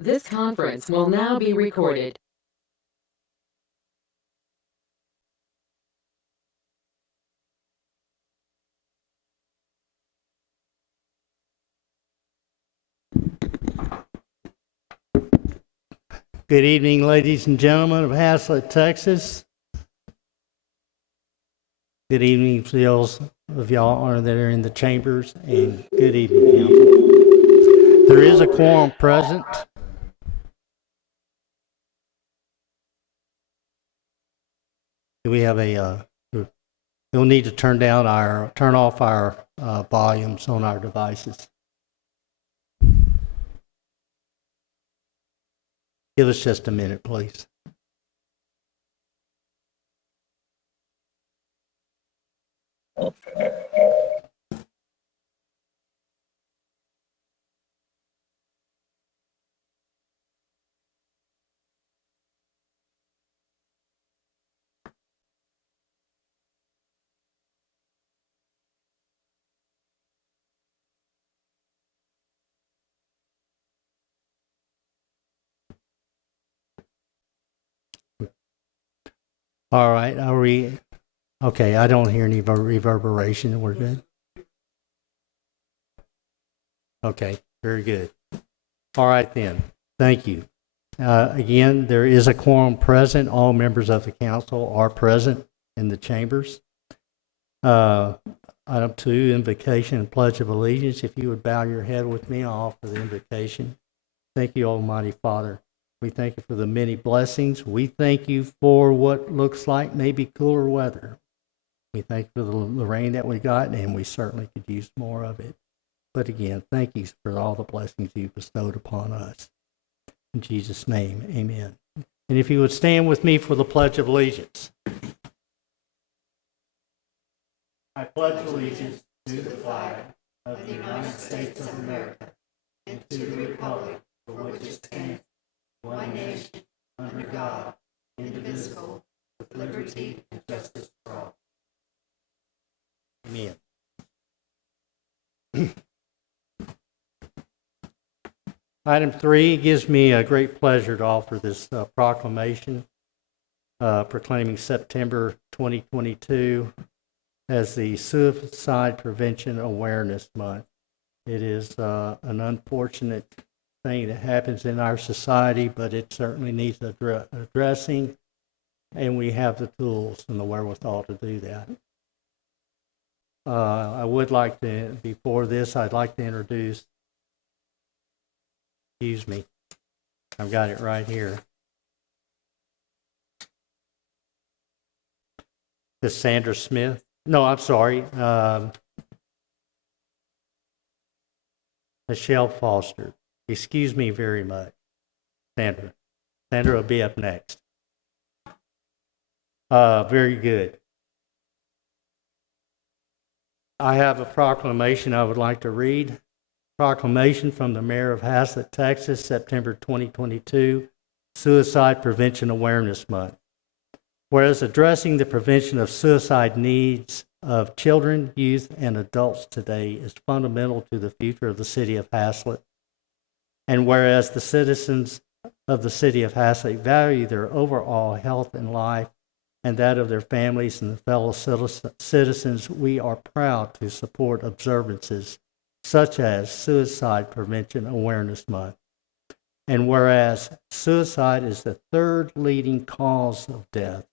This conference will now be recorded. Good evening, ladies and gentlemen of Haslett, Texas. Good evening to those of y'all that are in the chambers, and good evening, council. There is a quorum present. We have we'll need to turn off our volumes on our devices. Give us just a minute, please. All right, okay, I don't hear any reverberation. We're good? Okay, very good. All right then, thank you. Again, there is a quorum present. All members of the council are present in the chambers. Item 2, invocation and pledge of allegiance. If you would bow your head with me, I'll offer the invocation. Thank you, Almighty Father. We thank you for the many blessings. We thank you for what looks like maybe cooler weather. We thank you for the rain that we got, and we certainly could use more of it. But again, thank you for all the blessings you bestowed upon us. In Jesus' name, amen. And if you would stand with me for the Pledge of Allegiance. I pledge allegiance to the flag of the United States of America and to the republic for which it stands, one nation, under God, indivisible, with liberty and justice for all. Amen. Item 3, it gives me a great pleasure to offer this proclamation proclaiming September 2022 as the Suicide Prevention Awareness Month. It is an unfortunate thing that happens in our society, but it certainly needs addressing, and we have the tools and the wherewithal to do that. I would like to, before this, I'd like to introduce, excuse me, I've got it right here. This is Sandra Smith. No, I'm sorry. Michelle Foster. Excuse me very much. Sandra. Sandra will be up next. Very good. I have a proclamation I would like to read. Proclamation from the Mayor of Haslett, Texas, September 2022, Suicide Prevention Awareness Month. Whereas addressing the prevention of suicide needs of children, youth, and adults today is fundamental to the future of the city of Haslett, and whereas the citizens of the city of Haslett value their overall health and life and that of their families and fellow citizens, we are proud to support observances such as Suicide Prevention Awareness Month. And whereas suicide is the third leading cause of death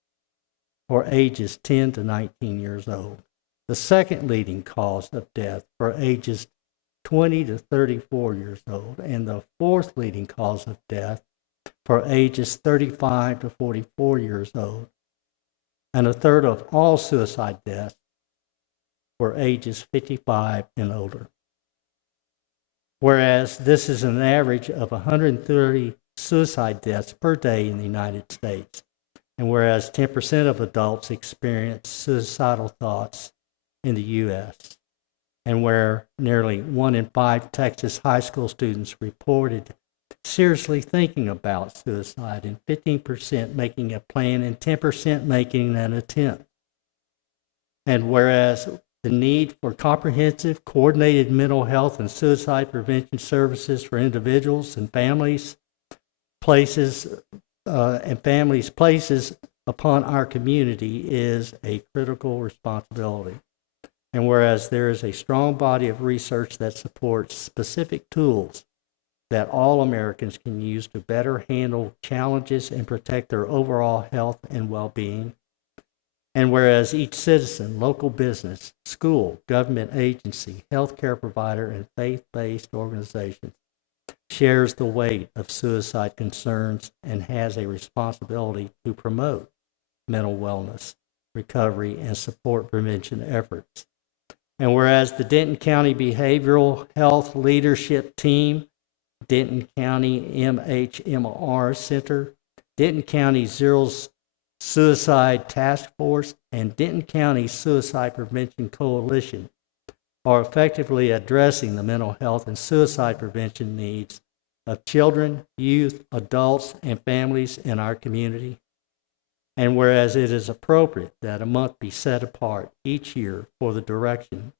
for ages 10 to 19 years old, the second leading cause of death for ages 20 to 34 years old, and the fourth leading cause of death for ages 35 to 44 years old, and a third of all suicide deaths for ages 55 and older. Whereas this is an average of 130 suicide deaths per day in the United States, and whereas 10% of adults experience suicidal thoughts in the U.S., and where nearly 1 in 5 Texas high school students reported seriously thinking about suicide, and 15% making a plan, and 10% making an attempt. And whereas the need for comprehensive, coordinated mental health and suicide prevention services for individuals and families places and families places upon our community is a critical responsibility. And whereas there is a strong body of research that supports specific tools that all Americans can use to better handle challenges and protect their overall health and well-being, and whereas each citizen, local business, school, government agency, healthcare provider, and faith-based organizations shares the weight of suicide concerns and has a responsibility to promote mental wellness, recovery, and support prevention efforts. And whereas the Denton County Behavioral Health Leadership Team, Denton County MHMR Center, Denton County Zero Suicide Task Force, and Denton County Suicide Prevention Coalition are effectively addressing the mental health and suicide prevention needs of children, youth, adults, and families in our community. And whereas it is appropriate that a month be set apart each year for the direction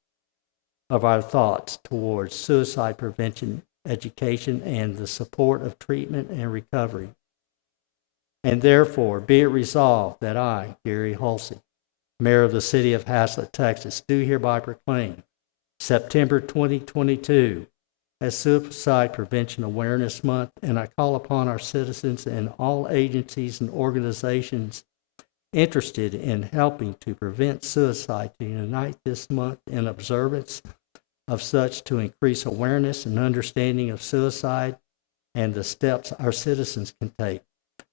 of our thoughts towards suicide prevention, education, and the support of treatment and recovery. And therefore, be it resolved that I, Gary Hulsey, Mayor of the City of Haslett, Texas, do hereby proclaim September 2022 as Suicide Prevention Awareness Month, and I call upon our citizens and all agencies and organizations interested in helping to prevent suicide to unite this month in observance of such to increase awareness and understanding of suicide and the steps our citizens can take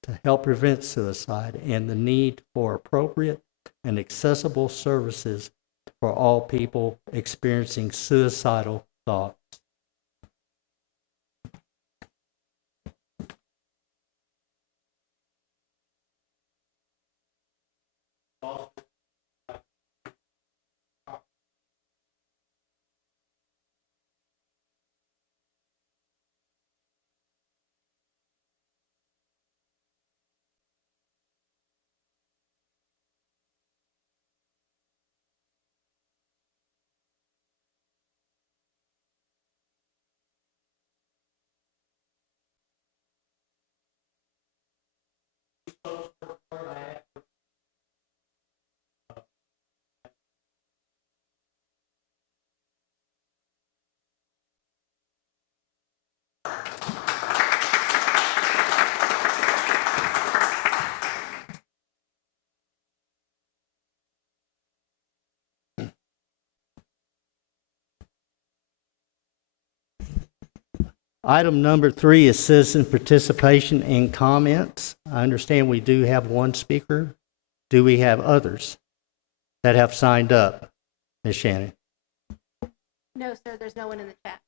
to help prevent suicide and the need for appropriate and accessible services for all people experiencing suicidal thoughts. Item number 3 is citizen participation and comments. I understand we do have one speaker. Do we have others that have signed up, Ms. Shannon? No, sir, there's no one in the chat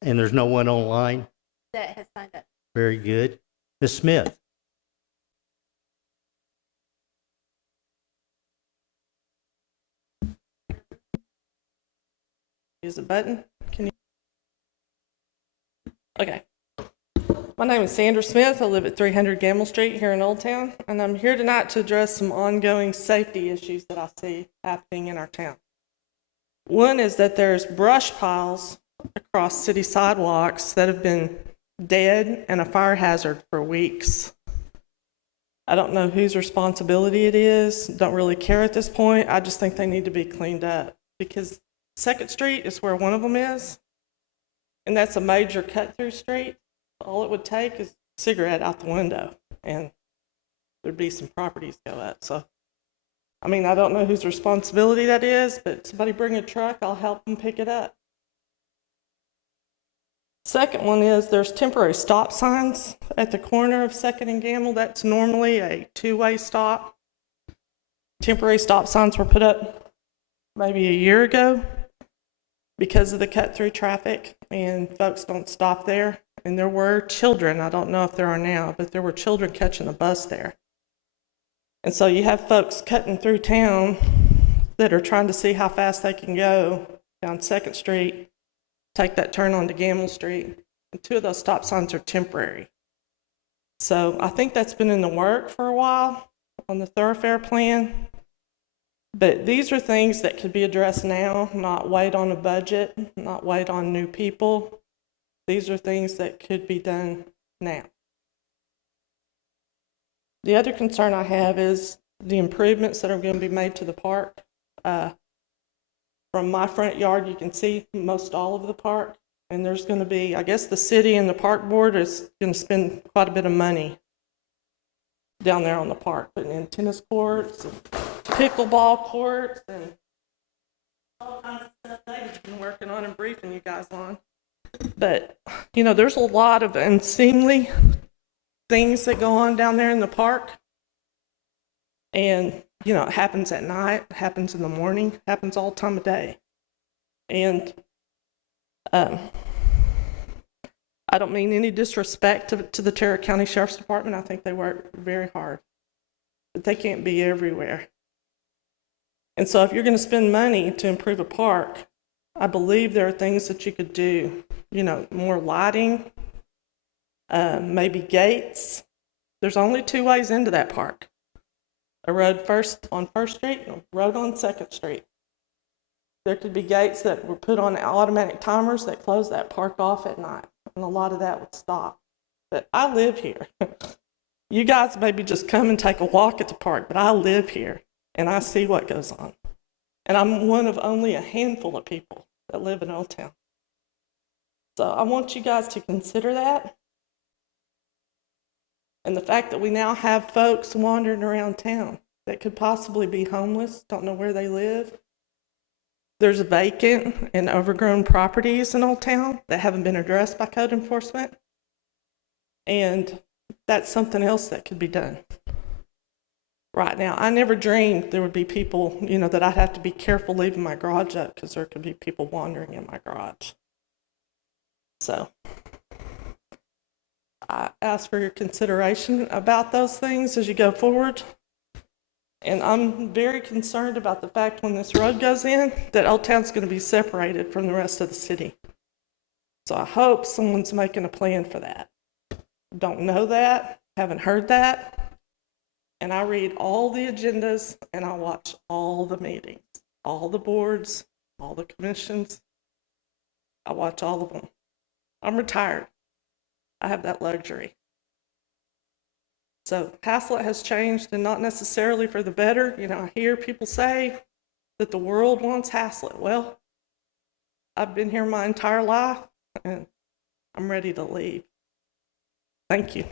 And there's no one online? that has signed up. Very good. Ms. Smith? Use the button. Can you? Okay. My name is Sandra Smith. I live at 300 Gamble Street here in Old Town, and I'm here tonight to address some ongoing safety issues that I see happening in our town. One is that there's brush piles across city sidewalks that have been dead and a fire hazard for weeks. I don't know whose responsibility it is. Don't really care at this point. I just think they need to be cleaned up because 2nd Street is where one of them is, and that's a major cut-through street. All it would take is a cigarette out the window, and there'd be some properties go up. So, I mean, I don't know whose responsibility that is, but somebody bring a truck, I'll help them pick it up. Second one is there's temporary stop signs at the corner of 2nd and Gamble. That's normally a two-way stop. Temporary stop signs were put up maybe a year ago because of the cut-through traffic, and folks don't stop there. And there were children, I don't know if there are now, but there were children catching a bus there. And so you have folks cutting through town that are trying to see how fast they can go down 2nd Street, take that turn onto Gamble Street, and 2 of those stop signs are temporary. So I think that's been in the work for a while on the thoroughfare plan. But these are things that could be addressed now, not wait on a budget, not wait on new people. These are things that could be done now. The other concern I have is the improvements that are going to be made to the park. From my front yard, you can see most all of the park, and there's going to be, I guess the city and the park board is going to spend quite a bit of money down there on the park, putting in tennis courts, and pickleball courts, and all kinds of stuff they've been working on and briefing you guys on. But, you know, there's a lot of unseemly things that go on down there in the park. And, you know, it happens at night, it happens in the morning, it happens all time of day. And I don't mean any disrespect to the Tarrant County Sheriff's Department. I think they work very hard. But they can't be everywhere. And so if you're going to spend money to improve a park, I believe there are things that you could do. You know, more lighting, maybe gates. There's only two ways into that park. A road on First Street and a road on 2nd Street. There could be gates that were put on automatic timers that close that park off at night, and a lot of that would stop. But I live here. You guys maybe just come and take a walk at the park, but I live here, and I see what goes on. And I'm one of only a handful of people that live in Old Town. So I want you guys to consider that. And the fact that we now have folks wandering around town that could possibly be homeless, don't know where they live. There's vacant and overgrown properties in Old Town that haven't been addressed by code enforcement. And that's something else that could be done. Right now, I never dreamed there would be people, you know, that I'd have to be careful leaving my garage up because there could be people wandering in my garage. So I ask for your consideration about those things as you go forward. And I'm very concerned about the fact when this road goes in that Old Town's going to be separated from the rest of the city. So I hope someone's making a plan for that. Don't know that, haven't heard that. And I read all the agendas and I watch all the meetings, all the boards, all the commissions. I watch all of them. I'm retired. I have that luxury. So Haslett has changed, and not necessarily for the better. You know, I hear people say that the world wants Haslett. Well, I've been here my entire life, and I'm ready to leave. Thank you.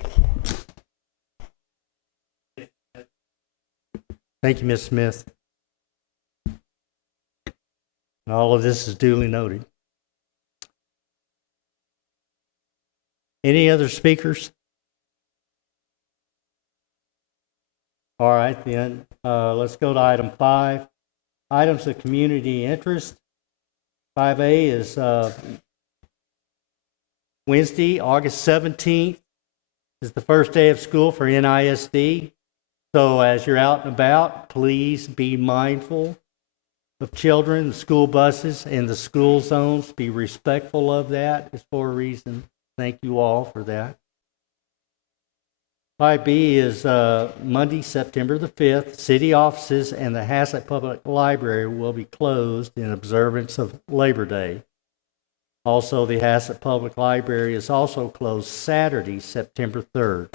Thank you, Ms. Smith. All of this is duly noted. Any other speakers? All right, then, let's go to item 5. Items of community interest. 5A is Wednesday, August 17th is the first day of school for NISD. So as you're out and about, please be mindful of children, school buses, and the school zones. Be respectful of that. It's for a reason. Thank you all for that. 5B is Monday, September the 5th. City offices and the Haslett Public Library will be closed in observance of Labor Day. Also, the Haslett Public Library is also closed Saturday, September 3rd.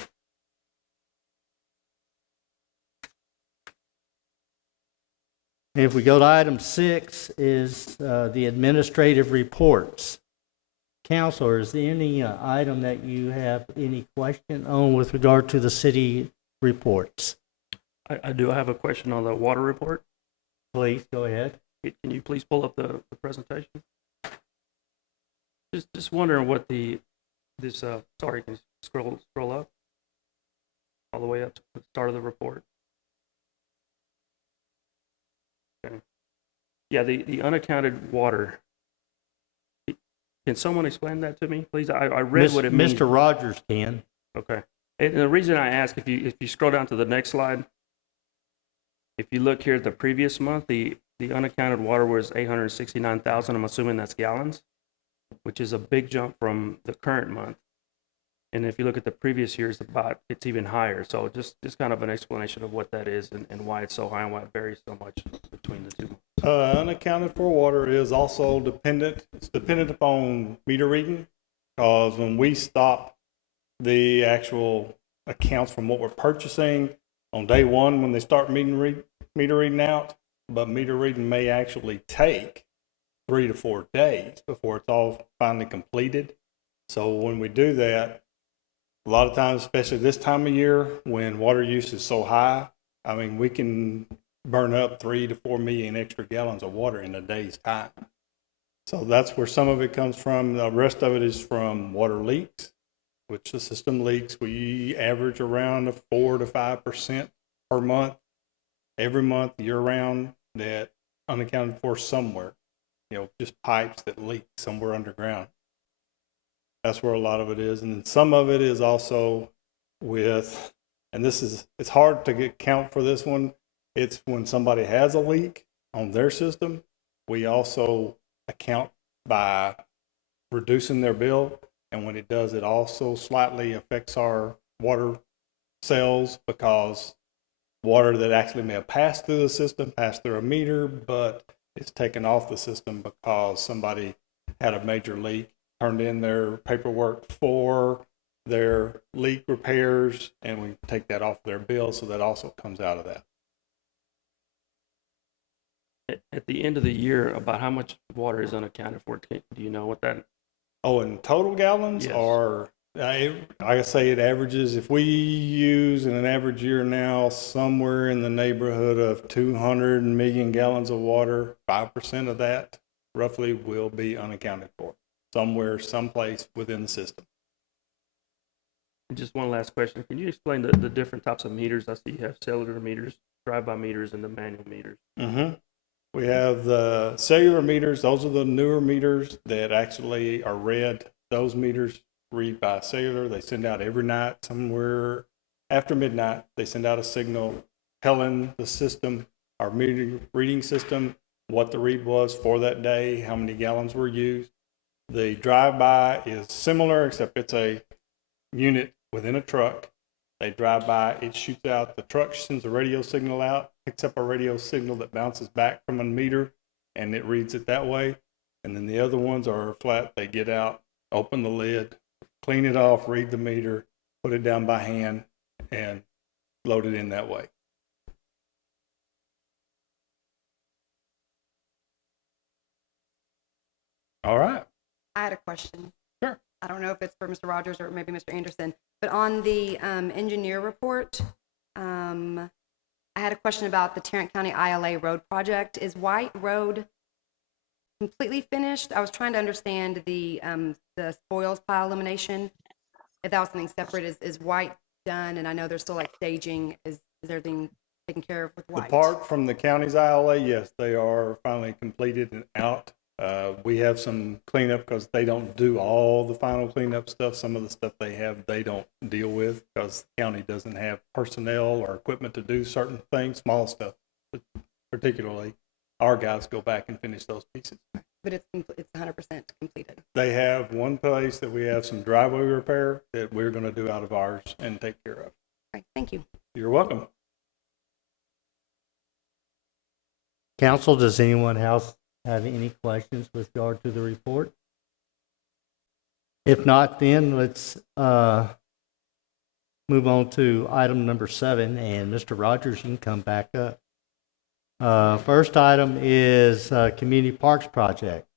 If we go to item 6 is the administrative reports. Counselor, is there any item that you have any question on with regard to the city reports? I do have a question on the water report. Please, go ahead. Can you please pull up the presentation? Just wondering what sorry, can you scroll up all the way up to the start of the report? Okay. Yeah, the unaccounted water. Can someone explain that to me, please? I read what it means. Mr. Rogers can. Okay. And the reason I ask, if you scroll down to the next slide, if you look here at the previous month, the unaccounted water was 869,000. I'm assuming that's gallons, which is a big jump from the current month. And if you look at the previous years, it's even higher. So just kind of an explanation of what that is and why it's so high and why it varies so much between the two. Unaccounted for water is also dependent. It's dependent upon meter reading, because when we stop the actual accounts from what we're purchasing on day one when they start meter reading out, but meter reading may actually take 3 to 4 days before it's all finally completed. So when we do that, a lot of times, especially this time of year when water use is so high, I mean, we can burn up 3 to 4 million extra gallons of water in a day's time. So that's where some of it comes from. The rest of it is from water leaks, which the system leaks. We average around a 4 to 5% per month, every month, year round, that unaccounted for somewhere. You know, just pipes that leak somewhere underground. That's where a lot of it is. And then some of it is also with, and it's hard to count for this one. It's when somebody has a leak on their system, we also account by reducing their bill. And when it does, it also slightly affects our water sales, because water that actually may have passed through the system, passed through a meter, but it's taken off the system because somebody had a major leak, turned in their paperwork for their leak repairs, and we take that off their bill, so that also comes out of that. At the end of the year, about how much water is unaccounted for? Do you know what that? Oh, in total gallons? Yes. Or like I say, it averages, if we use in an average year now somewhere in the neighborhood of 200 million gallons of water, 5% of that roughly will be unaccounted for somewhere, someplace within the system. Just one last question. Can you explain the different types of meters? I see you have cellular meters, drive-by meters, and the manual meters. Mm-hmm. We have the cellular meters. Those are the newer meters that actually are read. Those meters read by cellular. They send out every night, somewhere after midnight. They send out a signal telling the system, our meter reading system, what the read was for that day, how many gallons were used. The drive-by is similar, except it's a unit within a truck. They drive by, it shoots out, the truck sends a radio signal out, picks up a radio signal that bounces back from a meter, and it reads it that way. And then the other ones are flat. They get out, open the lid, clean it off, read the meter, put it down by hand, and load it in that way. All right. I had a question. Sure. I don't know if it's for Mr. Rogers or maybe Mr. Anderson, but on the engineer report, I had a question about the Tarrant County ILA road project. Is White Road completely finished? I was trying to understand the spoils pile elimination. If that was something separate, is White done? And I know there's still like staging. Is everything taken care of with White? The part from the county's ILA, yes, they are finally completed and out. We have some cleanup because they don't do all the final cleanup stuff. Some of the stuff they have, they don't deal with because the county doesn't have personnel or equipment to do certain things, small stuff particularly. Our guys go back and finish those pieces. But it's 100% completed. They have one place that we have some driveway repair that we're going to do out of ours and take care of. Right, thank you. You're welcome. Council, does anyone else have any questions with regard to the report? If not, then let's move on to item number 7, and Mr. Rogers, you can come back up. First item is Community Parks Project.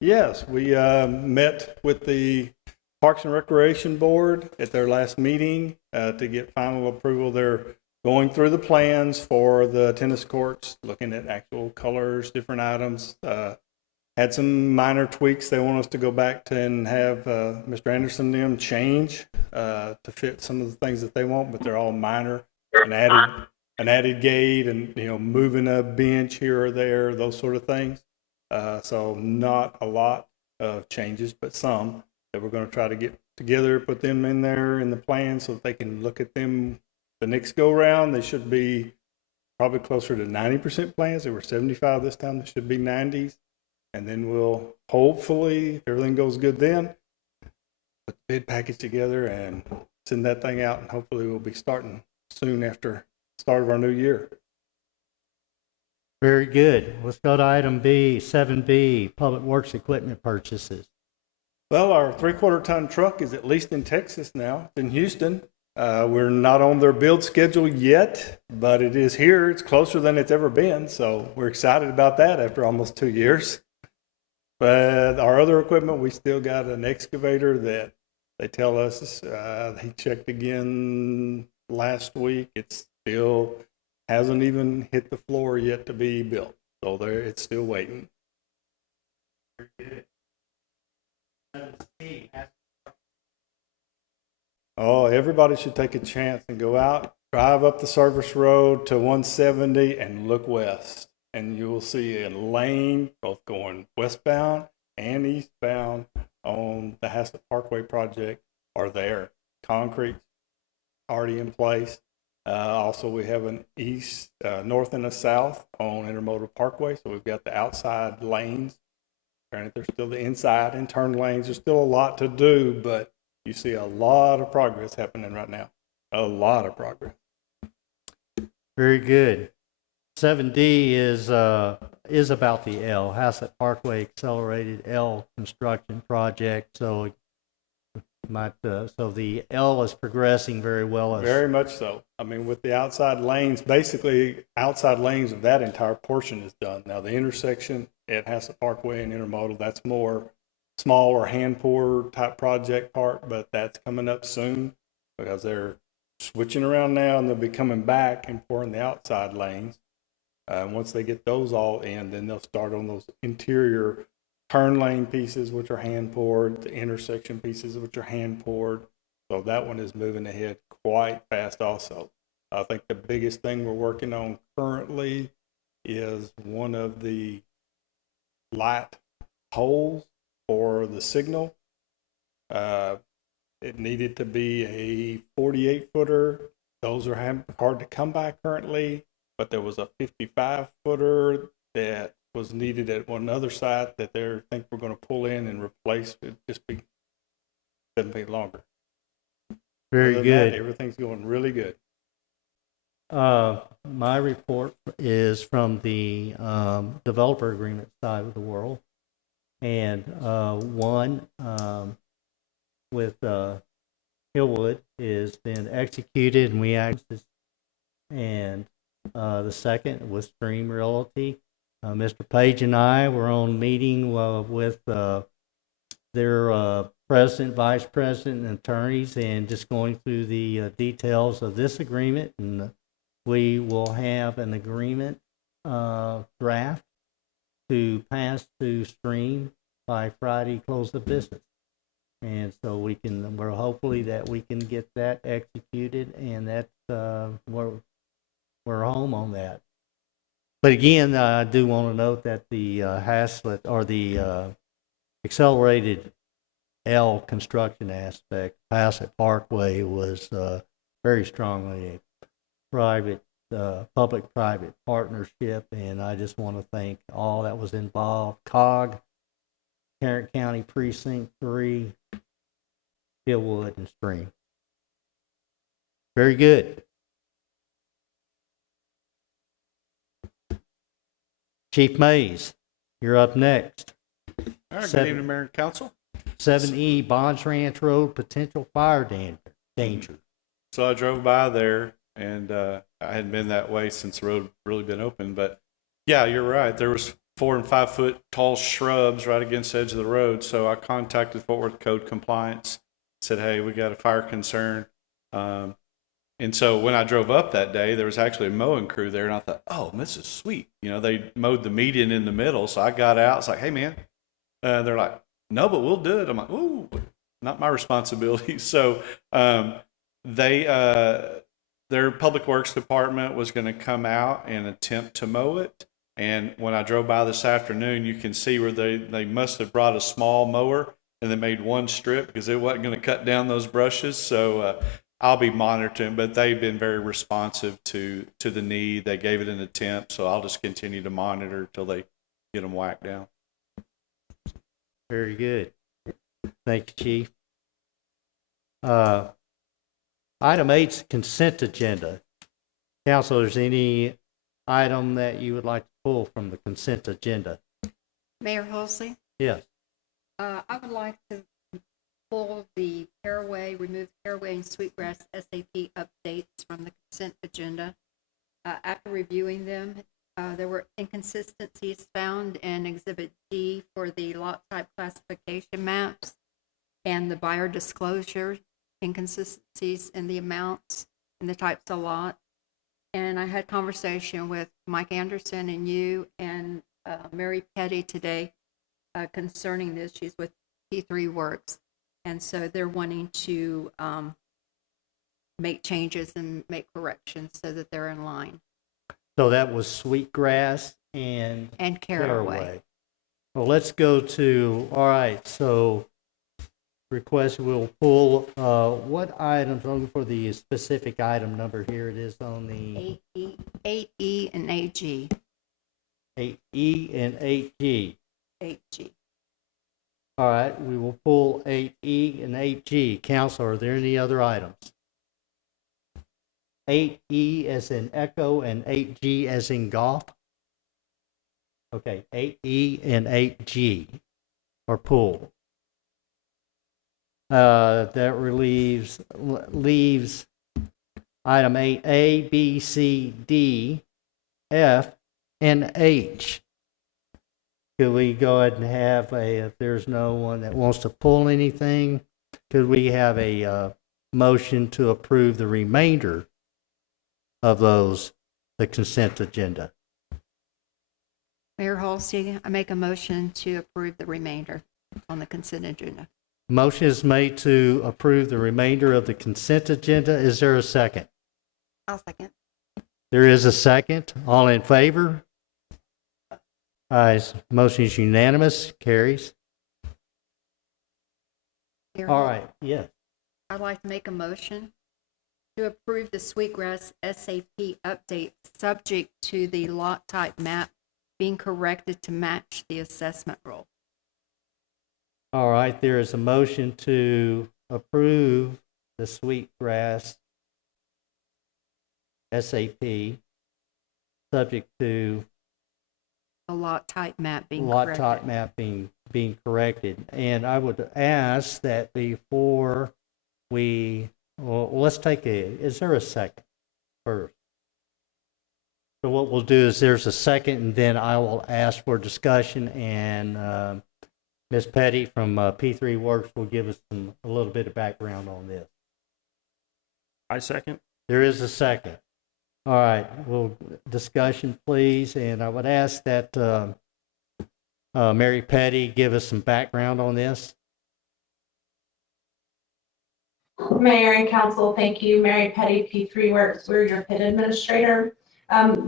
Yes, we met with the Parks and Recreation Board at their last meeting to get final approval. They're going through the plans for the tennis courts, looking at actual colors, different items. Had some minor tweaks they want us to go back to and have Mr. Anderson and them change to fit some of the things that they want, but they're all minor. An added gate and, moving a bench here or there, those sort of things. So not a lot of changes, but some that we're going to try to get together, put them in there in the plan so that they can look at them the next go round. They should be probably closer to 90% plans. They were 75 this time. They should be 90s. And then we'll hopefully, if everything goes good then, put the bid package together and send that thing out. And hopefully we'll be starting soon after the start of our new year. Very good. Let's go to item B, 7B, Public Works Equipment Purchases. Well, our 3/4 ton truck is at least in Texas now. It's in Houston. We're not on their build schedule yet, but it is here. It's closer than it's ever been, so we're excited about that after almost 2 years. But our other equipment, we still got an excavator that they tell us, he checked again last week. It still hasn't even hit the floor yet to be built. So there, it's still waiting. Oh, everybody should take a chance and go out, drive up the service road to 170 and look west. And you will see a lane both going westbound and eastbound on the Haslett Parkway project are there. Concrete already in place. Also, we have an east, north and a south on Intermodal Parkway. So we've got the outside lanes. Granted, there's still the inside and turn lanes. There's still a lot to do, but you see a lot of progress happening right now. A lot of progress. Very good. 7D is about the L, Haslett Parkway Accelerated L construction project. So so the L is progressing very well. Very much so. I mean, with the outside lanes, basically outside lanes of that entire portion is done. Now the intersection at Haslett Parkway and Intermodal, that's more small or hand pour type project part, but that's coming up soon because they're switching around now and they'll be coming back and pouring the outside lanes. Once they get those all in, then they'll start on those interior turn lane pieces, which are hand poured, the intersection pieces, which are hand poured. So that one is moving ahead quite fast also. I think the biggest thing we're working on currently is one of the light poles for the signal. It needed to be a 48-footer. Those are hard to come by currently, but there was a 55-footer that was needed at one other site that they think we're going to pull in and replace. It just be 7 feet longer. Very Other than good. that, everything's going really good. My report is from the developer agreement side of the world. And one with Hillwood is been executed and we accessed. And the second was Stream Realty. Mr. Page and I were on meeting with their president, vice president, and attorneys, and just going through the details of this agreement. And we will have an agreement draft to pass to Stream by Friday close of business. And so we're hopefully that we can get that executed, and that's we're home on that. But again, I do want to note that the Haslett or the accelerated L construction aspect, Haslett Parkway, was very strongly a private, public-private partnership, and I just want to thank all that was involved: COG, Tarrant County Precinct 3, Hillwood, and Stream. Very good. Chief Mays, you're up next. All right, good Seven- evening, Mayor and Council. 7E, Bonds Ranch Road, potential fire danger. So I drove by there, and I hadn't been that way since the road really been open. But yeah, you're right. There was 4 and 5 foot tall shrubs right against the edge of the road. So I contacted Fort Worth Code Compliance, said, hey, we got a fire concern. And so when I drove up that day, there was actually a mowing crew there, and I thought, oh, this is sweet. You know, they mowed the median in the middle. So I got out. It's like, hey, man. They're like, no, but we'll do it. I'm like, ooh, not my responsibility. So their public works department was going to come out and attempt to mow it. And when I drove by this afternoon, you can see where they must have brought a small mower and they made one strip because it wasn't going to cut down those brushes. So I'll be monitoring, but they've been very responsive to the need. They gave it an attempt, so I'll just continue to monitor until they get them whacked down. Very good. Thank you, Chief. Item 8 is consent agenda. Council, is any item that you would like to pull from the consent agenda? Mayor Halsey, Yes. I would like to pull the Caraway, remove Caraway and Sweetgrass SAP updates from the consent agenda. After reviewing them, there were inconsistencies found in Exhibit G for the lot type classification maps and the buyer disclosure inconsistencies in the amounts and the types of lots. And I had conversation with Mike Anderson and you and Mary Petty today concerning this. She's with P3 Works. And so they're wanting to make changes and make corrections so that they're in line. So that was Sweetgrass and And Caraway. Well, let's go to, all right, so request will pull, what items, looking for the specific item number here, it is on the 8E and 8G. 8E and 8G. 8G. All right, we will pull 8E and 8G. Council, are there any other items? 8E as in echo and 8G as in golf? Okay, 8E and 8G are pulled. That leaves item 8A, B, C, D, F, and H. Could we go ahead and have if there's no one that wants to pull anything, could we have a motion to approve the remainder of the consent agenda? Mayor Halsey, I make a motion to approve the remainder on the consent agenda. Motion is made to approve the remainder of the consent agenda. Is there a second? I'll second. There is a second. All in favor? Ayes. Motion is unanimous. Carries. Mayor All Hall, right. Yeah. I'd like to make a motion to approve the Sweetgrass SAP update subject to the lot type map being corrected to match the assessment roll. All right. There is a motion to approve the Sweetgrass SAP subject to The lot type map being lot corrected. type map being corrected. And I would ask that before we, well, let's take is there a second first? So what we'll do is there's a second, and then I will ask for discussion, and Ms. Petty from P3 Works will give us a little bit of background on this. I second. There is a second. All right, well, discussion, please, and I would ask that Mary Petty give us some background on this. Mayor and council, thank you. Mary Petty, P3 Works, we're your PID administrator.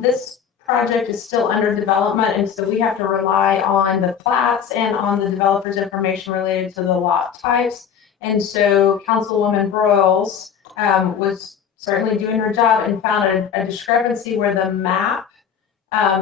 This project is still under development, and so we have to rely on the plats and on the developer's information related to the lot types. And so Councilwoman Broyles was certainly doing her job and found a discrepancy where the map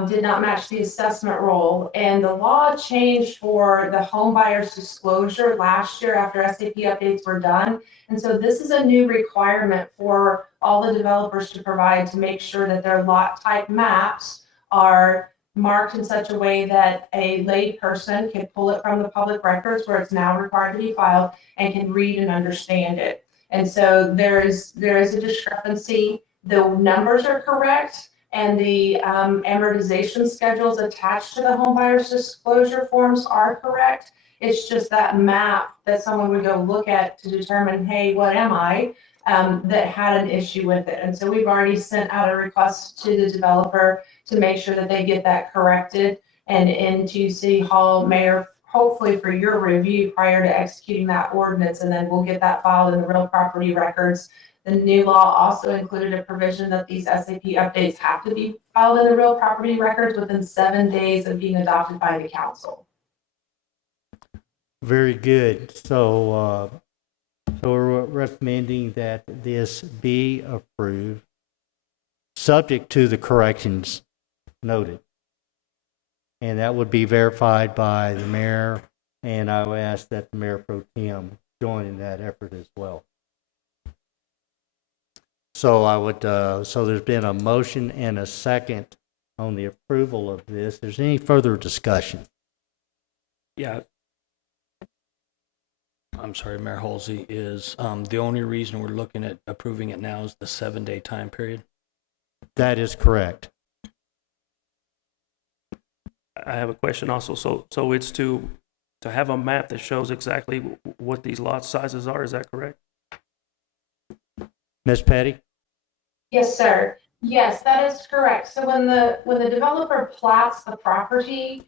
did not match the assessment roll. And the law changed for the home buyer's disclosure last year after SAP updates were done. And so this is a new requirement for all the developers to provide to make sure that their lot type maps are marked in such a way that a lay person can pull it from the public records where it's now required to be filed and can read and understand it. And so there is a discrepancy. The numbers are correct, and the amortization schedules attached to the home buyer's disclosure forms are correct. It's just that map that someone would go look at to determine, hey, what am I, that had an issue with it. And so we've already sent out a request to the developer to make sure that they get that corrected and into City Hall, Mayor, hopefully for your review prior to executing that ordinance, and then we'll get that filed in the real property records. The new law also included a provision that these SAP updates have to be filed in the real property records within 7 days of being adopted by the council. Very good. So, so we're recommending that this be approved, subject to the corrections noted. And that would be verified by the mayor, and I would ask that the Mayor Pro Tem join in that effort as well. So I would, so there's been a motion and a second on the approval of this. Is there any further discussion? Yeah. I'm sorry, Mayor Halsey, is the only reason we're looking at approving it now is the 7-day time period? That is correct. I have a question also. So it's to have a map that shows exactly what these lot sizes are, is that correct? Ms. Petty? Yes, sir. Yes, that is correct. So when the developer plats the property,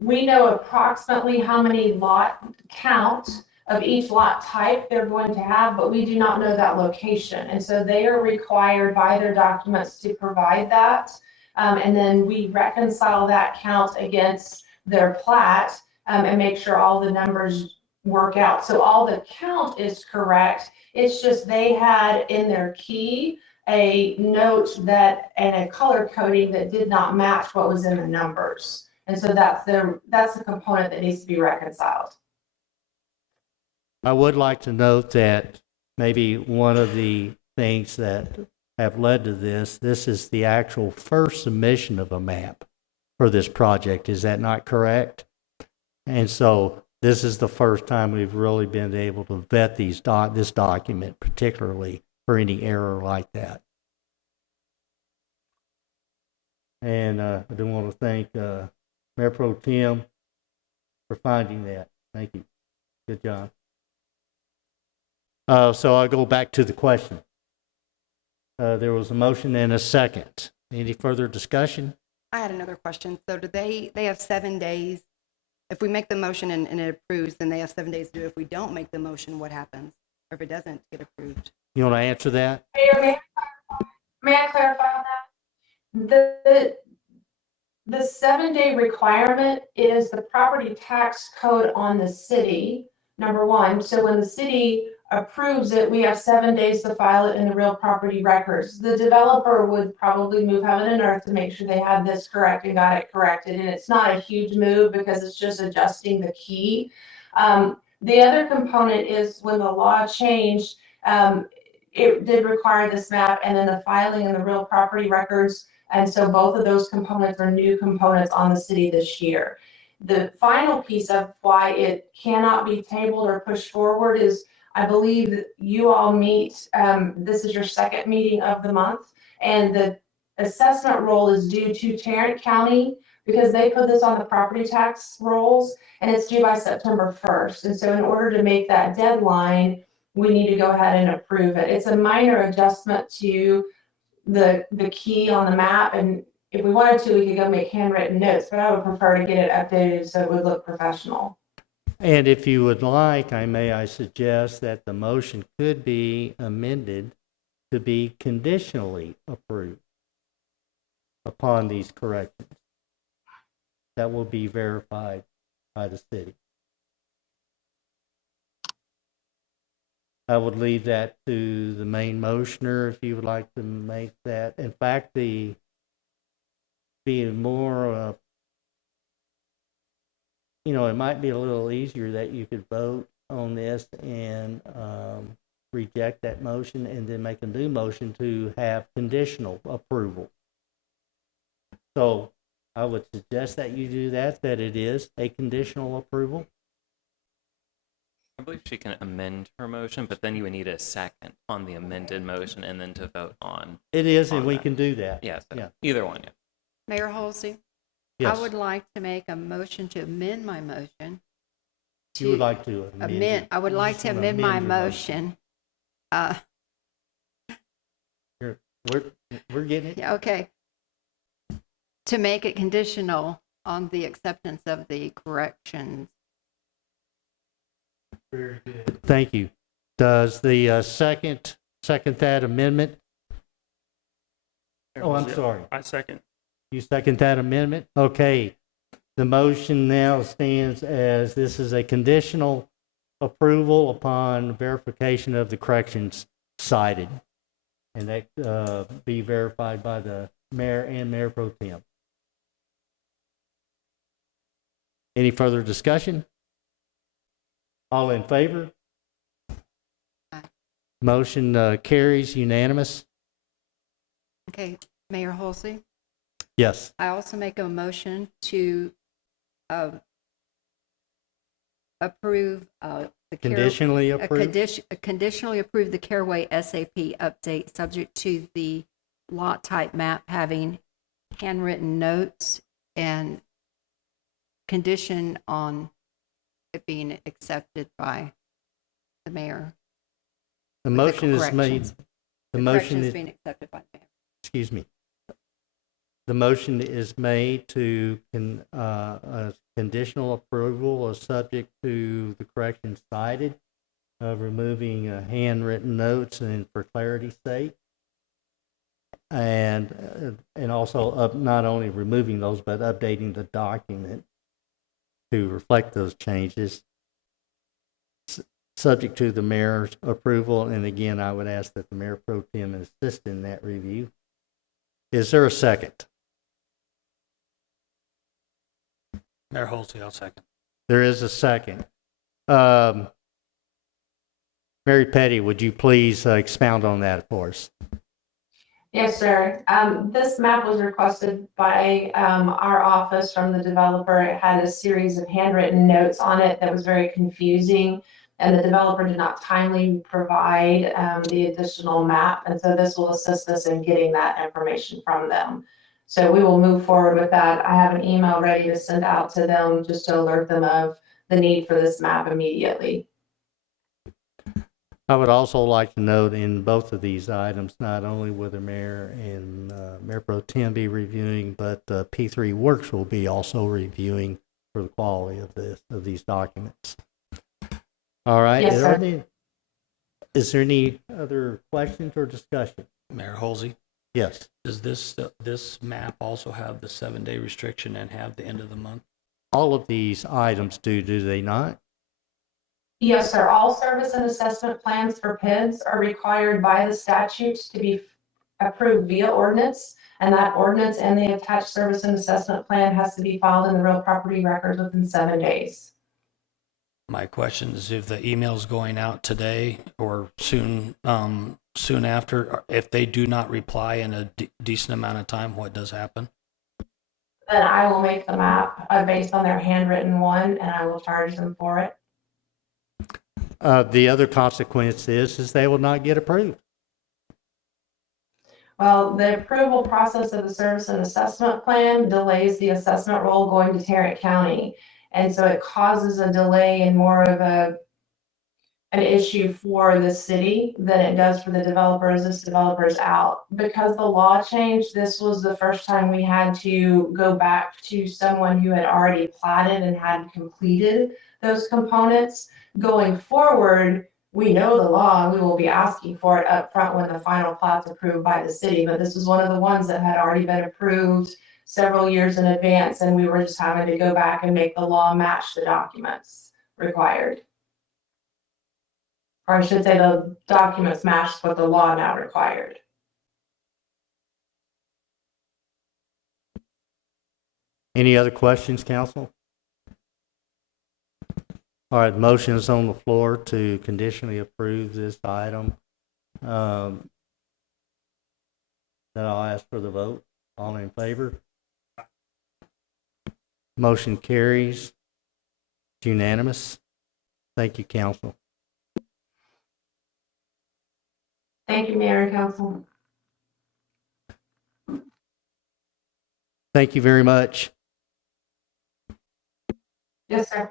we know approximately how many lot count of each lot type they're going to have, but we do not know that location. And so they are required by their documents to provide that. And then we reconcile that count against their plat and make sure all the numbers work out. So all the count is correct. It's just they had in their key a note that and a color coding that did not match what was in the numbers. And so that's the component that needs to be reconciled. I would like to note that maybe one of the things that have led to this is the actual first submission of a map for this project. Is that not correct? And so this is the first time we've really been able to vet this document, particularly for any error like that. And I do want to thank Mayor Pro Tem for finding that. Thank you. Good job. So I'll go back to the question. There was a motion and a second. Any further discussion? I had another question. So do they have 7 days? If we make the motion and it approves, then they have 7 days to do it. If we don't make the motion, what happens? Or if it doesn't get approved? You want to answer that? Mayor, may I clarify on that? The 7-day requirement is the property tax code on the city, number one. So when the city approves it, we have 7 days to file it in the real property records. The developer would probably move heaven and earth to make sure they had this correct and got it corrected. And it's not a huge move because it's just adjusting the key. The other component is when the law changed, it did require this map and then the filing in the real property records. And so both of those components are new components on the city this year. The final piece of why it cannot be tabled or pushed forward is I believe that you all meet, this is your second meeting of the month, and the assessment roll is due to Tarrant County because they put this on the property tax rolls, and it's due by September 1st. And so in order to make that deadline, we need to go ahead and approve it. It's a minor adjustment to the key on the map, and if we wanted to, we could go make handwritten notes, but I would prefer to get it updated so it would look professional. And if you would like, I suggest that the motion could be amended to be conditionally approved upon these corrections. That will be verified by the city. I would leave that to the main motioner if you would like to make that. In fact, being more it might be a little easier that you could vote on this and reject that motion and then make a new motion to have conditional approval. So I would suggest that you do that it is a conditional approval. I believe she can amend her motion, but then you would need a second on the amended motion and then to vote on. It is, and we that. can do that. Yes, Yeah. Either one, yeah. Mayor Halsey? Yes. I would like to make a motion to amend my motion. You would like to amend? I would like to amend my motion. We're getting it. Yeah, okay. To make it conditional on the acceptance of the corrections. Very good. Thank you. Does the second that amendment? Oh, I'm sorry. I second. You second that amendment? Okay. The motion now stands as this is a conditional approval upon verification of the corrections cited. And that be verified by the mayor and Mayor Pro Tem. Any further discussion? All in favor? Aye. Motion carries unanimous. Okay, Mayor Halsey? Yes. I also make a motion to approve the Conditionally approved? conditionally approve the Caraway SAP update subject to the lot type map having handwritten notes and condition on it being accepted by the mayor. The with motion is made, corrections. the The motion corrections is, being accepted by the mayor. excuse me. The motion is made to conditional approval is subject to the corrections cited of removing handwritten notes and for clarity's sake. And also not only removing those, but updating the document to reflect those changes, subject to the mayor's approval. And again, I would ask that the mayor pro tem assist in that review. Is there a second? Mayor Holsey, I'll second. There is a second. Mary Petty, would you please expound on that for us? Yes, sir. This map was requested by our office from the developer. It had a series of handwritten notes on it that was very confusing, and the developer did not timely provide the additional map. And so this will assist us in getting that information from them. So we will move forward with that. I have an email ready to send out to them just to alert them of the need for this map immediately. I would also like to note in both of these items, not only will the mayor and Mayor Pro Tem be reviewing, but P3 Works will be also reviewing for the quality of these documents. All right. Yes, sir. Is there any other questions or discussion? Mayor Holsey, Yes. does this map also have the 7-day restriction and have the end of the month? All of these items do they not? Yes, sir. All service and assessment plans for PIDs are required by the statutes to be approved via ordinance. And that ordinance and the attached service and assessment plan has to be filed in the real property records within 7 days. My question is if the email's going out today or soon after, if they do not reply in a decent amount of time, what does happen? Then I will make the map based on their handwritten one, and I will charge them for it. The other consequence is they will not get approved. Well, the approval process of the service and assessment plan delays the assessment roll going to Tarrant County. And so it causes a delay and more of an issue for the city than it does for the developer as this developer's out. Because the law changed, this was the first time we had to go back to someone who had already platted and had completed those components. Going forward, we know the law, and we will be asking for it up front when the final plat's approved by the city. But this was one of the ones that had already been approved several years in advance, and we were just having to go back and make the law match the documents required. Or I should say the documents matched what the law now required. Any other questions, council? All right, motion is on the floor to conditionally approve this item. Then I'll ask for the vote. All in favor? Motion carries. It's unanimous. Thank you, council. Thank you, Mayor and Council. Thank you very much. Yes, sir.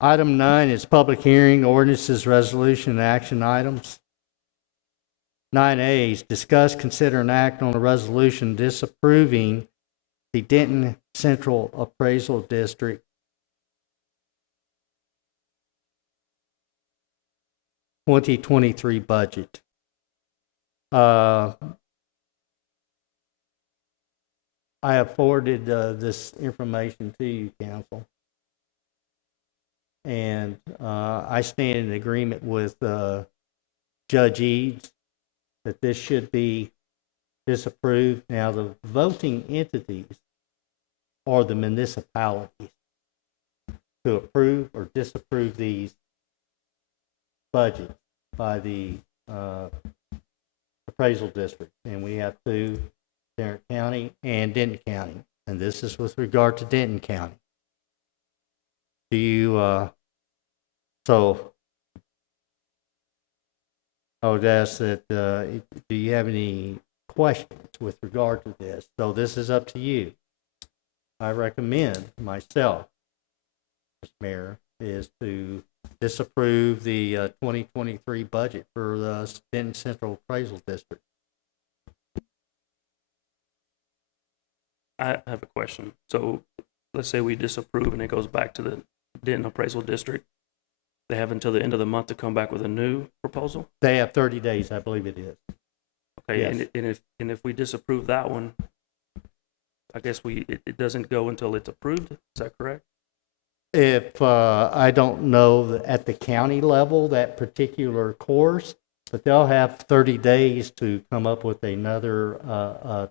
Item 9 is public hearing, ordinances, resolution, and action items. 9A is discuss, consider, and act on a resolution disapproving the Denton Central Appraisal District (2023) budget. I have forwarded this information to you, council. And I stand in agreement with Judge Eads that this should be disapproved. Now, the voting entities are the municipalities to approve or disapprove these budgets by the appraisal district. And we have two, Tarrant County and Denton County. And this is with regard to Denton County. Do you, so I would ask that, do you have any questions with regard to this? So this is up to you. I recommend myself, Mr. Mayor, is to disapprove the 2023 budget for the Denton Central Appraisal District. I have a question. So let's say we disapprove and it goes back to the Denton Appraisal District. They have until the end of the month to come back with a new proposal? They have 30 days, I believe it is. Okay, Yes. and if we disapprove that one, I guess it doesn't go until it's approved, is that correct? If, I don't know at the county level, that particular course, but they'll have 30 days to come up with another,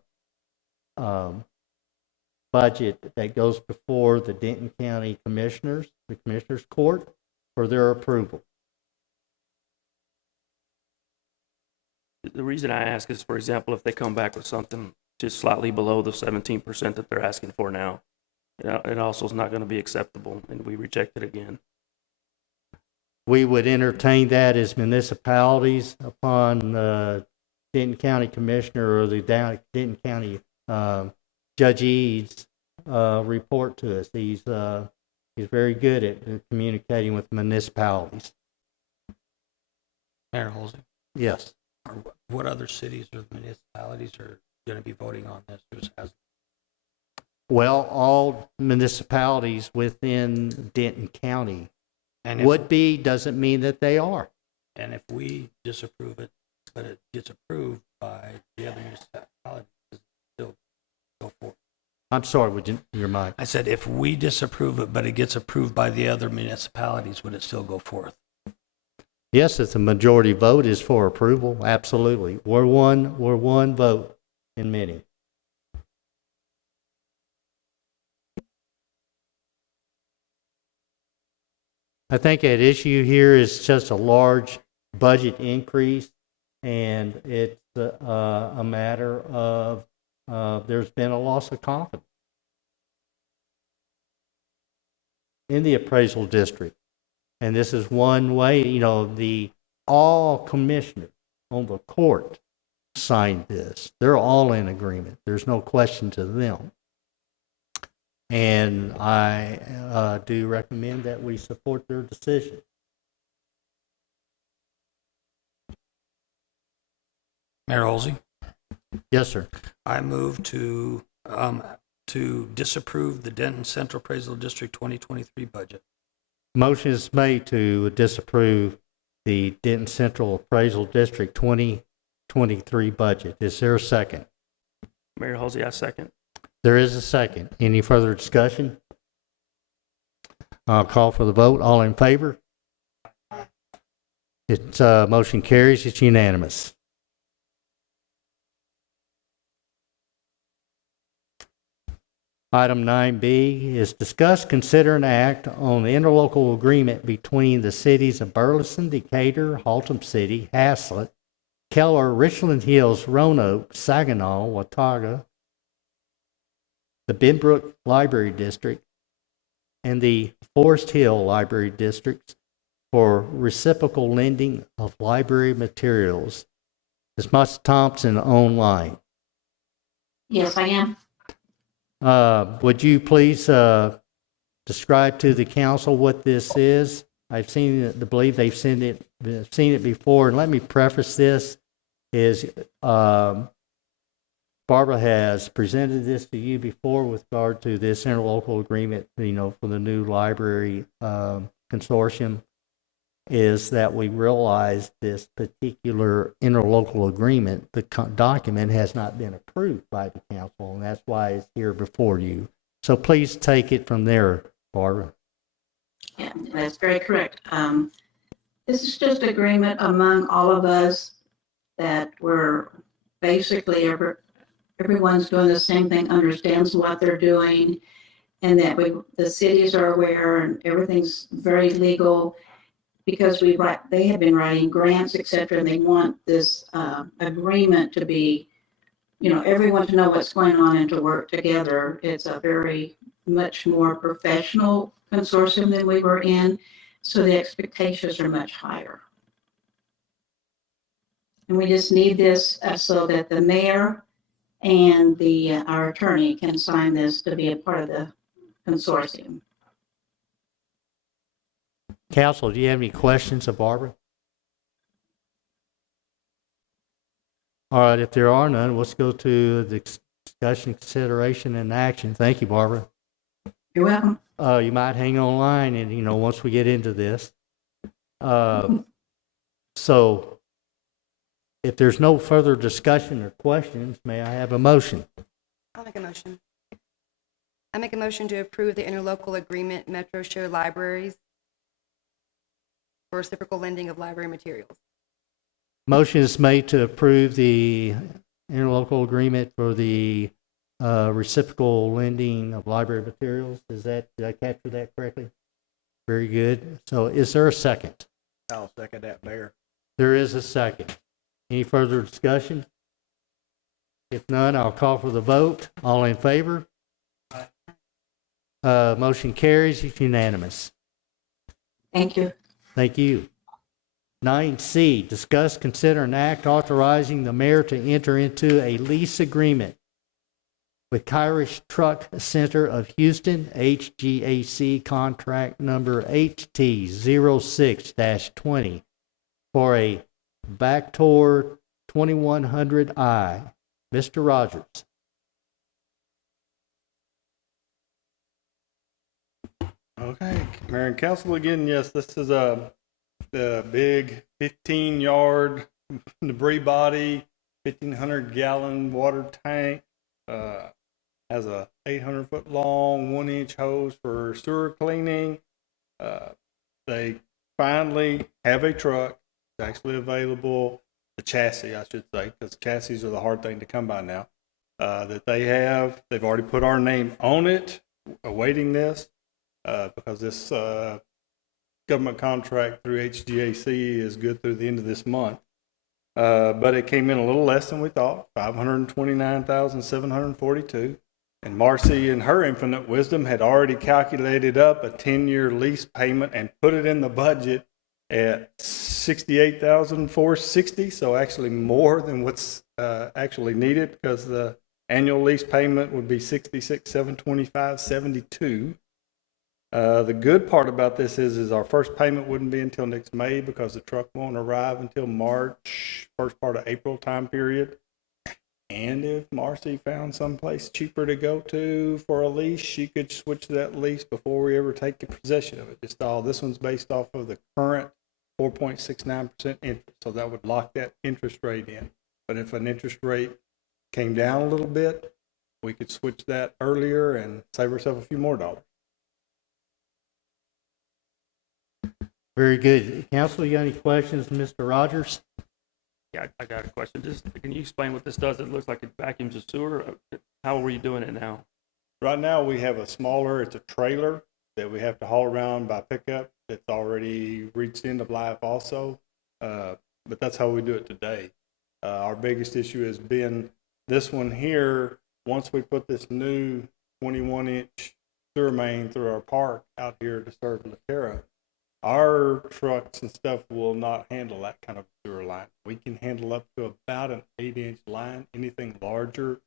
budget that goes before the Denton County Commissioners, the Commissioners Court, for their approval. The reason I ask is, for example, if they come back with something just slightly below the 17% that they're asking for now, it also is not going to be acceptable, and we reject it again. We would entertain that as municipalities upon Denton County Commissioner or the Denton County Judge Eads report to us. He's very good at communicating with municipalities. Mayor Halsey, Yes. what other cities or municipalities are going to be voting on this? Who's has? Well, all municipalities within Denton County And if, would be, doesn't mean that they are. and if we disapprove it, but it gets approved by the other municipalities, does it still go forward? I'm sorry, would you, your mic? I said, if we disapprove it, but it gets approved by the other municipalities, would it still go forth? Yes, if the majority vote is for approval, absolutely. We're one vote in many. I think at issue here is just a large budget increase, and it's a matter of there's been a loss of confidence in the appraisal district. And this is one way, all commissioners on the court signed this. They're all in agreement. There's no question to them. And I do recommend that we support their decision. Mayor Halsey, Yes, sir. I move to disapprove the Denton Central Appraisal District 2023 budget. Motion is made to disapprove the Denton Central Appraisal District 2023 budget. Is there a second? Mayor Halsey, I second. There is a second. Any further discussion? I'll call for the vote. All in favor? It's motion carries. It's unanimous. Item 9B is discuss, consider, and act on the interlocal agreement between the cities of Burleson, Decatur, Haltom City, Haslett, Keller, Richland Hills, Roanoke, Saginaw, Watauga, the Benbrook Library District, and the Forest Hill Library Districts for reciprocal lending of library materials. Is Ms. Thompson online? Yes, I am. Would you please describe to the council what this is? I've seen it, I believe they've seen it before. And let me preface this is Barbara has presented this to you before with regard to this interlocal agreement, for the new library consortium, is that we realize this particular interlocal agreement, the document has not been approved by the council, and that's why it's here before you. So please take it from there, Barbara. Yeah, that's very correct. This is just agreement among all of us that we're basically everyone's doing the same thing, understands what they're doing, and that the cities are aware and everything's very legal. Because they have been writing grants, et cetera, and they want this agreement to be, everyone to know what's going on and to work together. It's a very much more professional consortium than we were in, so the expectations are much higher. And we just need this so that the mayor and our attorney can sign this to be a part of the consortium. Council, do you have any questions of Barbara? All right, if there are none, let's go to the discussion, consideration, and action. Thank you, Barbara. You're welcome. You might hang online and, once we get into this. So if there's no further discussion or questions, may I have a motion? I'll make a motion. I make a motion to approve the interlocal agreement Metro Share Libraries for reciprocal lending of library materials. Motion is made to approve the interlocal agreement for the reciprocal lending of library materials. Did I capture that correctly? Very good. So is there a second? I'll second that, Mayor. There is a second. Any further discussion? If none, I'll call for the vote. All in favor? Motion carries. It's unanimous. Thank you. Thank you. 9C, discuss, consider, and act authorizing the mayor to enter into a lease agreement with Kyrish Truck Center of Houston, HGAC contract number HT06-20 for a Vactor 2100i. Mr. Rogers. Okay, Mayor and Council, again, yes, this is the big 15-yard debris body, 1,500-gallon water tank, has a 800-foot long 1-inch hose for sewer cleaning. They finally have a truck. It's actually available, the chassis, I should say, because chassis are the hard thing to come by now, that they have. They've already put our name on it, awaiting this, because this government contract through HGAC is good through the end of this month. But it came in a little less than we thought, $529,742. And Marcy, in her infinite wisdom, had already calculated up a 10-year lease payment and put it in the budget at $68,460. So actually more than what's actually needed, because the annual lease payment would be $66,725.72. The good part about this is our first payment wouldn't be until next May, because the truck won't arrive until March, first part of April time period. And if Marcy found someplace cheaper to go to for a lease, she could switch that lease before we ever take possession of it. Just all this one's based off of the current 4.69% interest, so that would lock that interest rate in. But if an interest rate came down a little bit, we could switch that earlier and save ourselves a few more dollars. Very good. Council, you got any questions, Mr. Rogers? Yeah, I got a question. Just can you explain what this does? It looks like it vacuums the sewer. How are you doing it now? Right now, we have it's a trailer that we have to haul around by pickup. It's already reached end of life also, but that's how we do it today. Our biggest issue has been this one here. Once we put this new 21-inch sewer main through our park out here to serve LaTerra, our trucks and stuff will not handle that kind of sewer line. We can handle up to about an 8-inch line. Anything larger,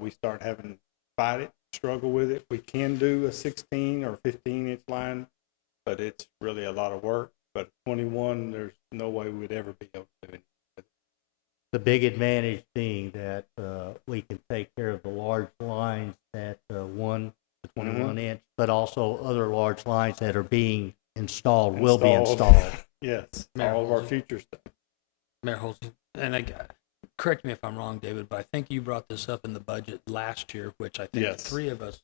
we start having to fight it, struggle with it. We can do a 16 or 15-inch line, but it's really a lot of work. But 21, there's no way we'd ever be able to do it. The big advantage being that we can take care of the large lines at 1 to 21 inch, but also other large lines that are being installed will be installed. Yes, Mayor all of our Holsey. future stuff. Mayor Holsey, and correct me if I'm wrong, David, but I think you brought this up in the budget last year, which I think Yes. 3 of us